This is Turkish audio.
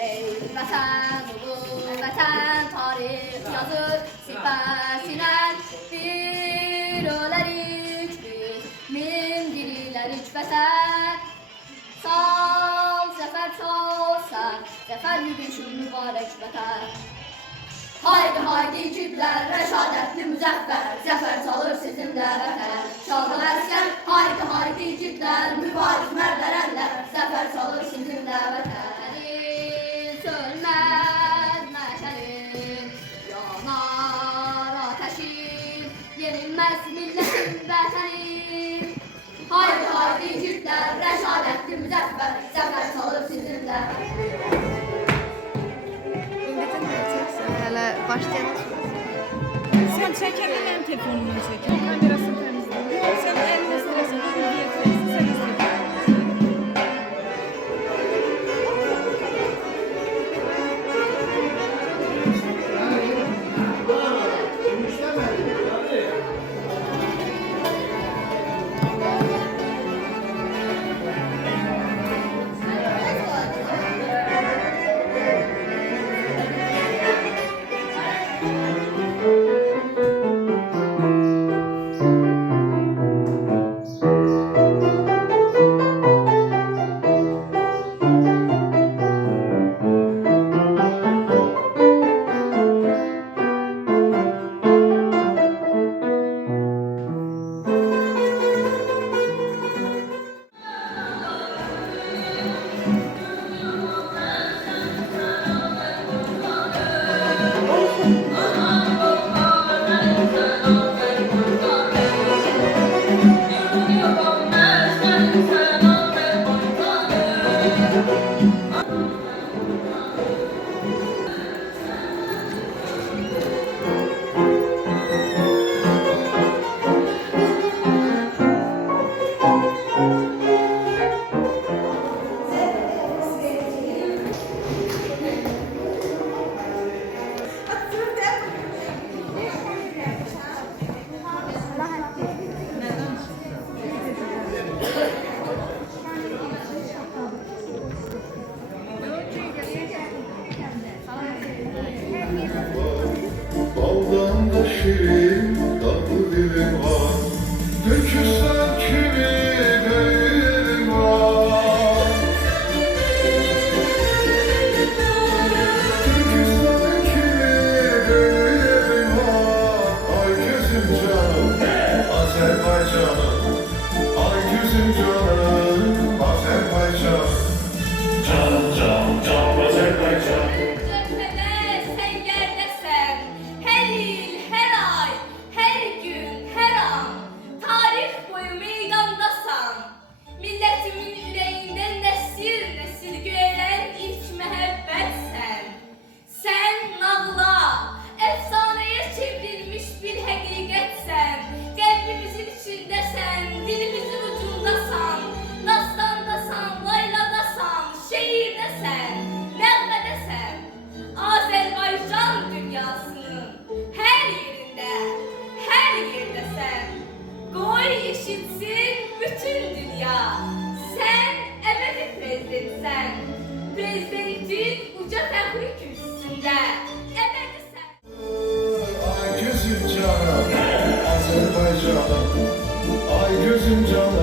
Ey vatan, ulu vatan, tarih yazır sipasinen. Bir öler üç bir, min diriler üç vatan. Sağ ol zafer, sağ ol sen, zafer yürüyüşün mübarek vatan. Haydi haydi Kürtler, reşadetli müzeffer, zafer çalır sizinle vətən. Şadan əskər, haydi haydi Kürtlər, mübarək mərdlər əllər, zafer çalır sizinle vətən. Sönmez meşəlim, yanar ateşim, yenilmez milletin vətənim. Haydi haydi Kürtlər, reşadetli müzeffer, zafer çalır sizinle vətən. Başlayalım. Sen çekerken benim telefonumu çekin. Kamerasını temizle. Sen elini istersen bir yetmesin. Sen istersen. Baldan da şirin tatlı dilim var, dökülsen kimi gönlüm var. Dökülsen kimi gönlüm var. Ay gözüm canım Azerbaycanım, ay gözüm canım Azerbaycan. Can can can Azerbaycan. Milletimin yüreğinden nesil nesil göğelen ilk mehabbet sen. Sen nağla, efsaneye çevrilmiş bir hakikatsen. Kalbimizin içindesen, dilimizin ucundasan. Dastandasan, layladasan, şeirdesen, nəğmədəsən. Azerbaycan dünyasının her yerinde, her yerdesən. Qoy eşitsin bütün dünya. Sen ebedi prezidentsen. Prezidentin uca fəxri kürsüsündə. Ebedisən. Ay gözüm canım Azerbaycanım, ay gözüm canım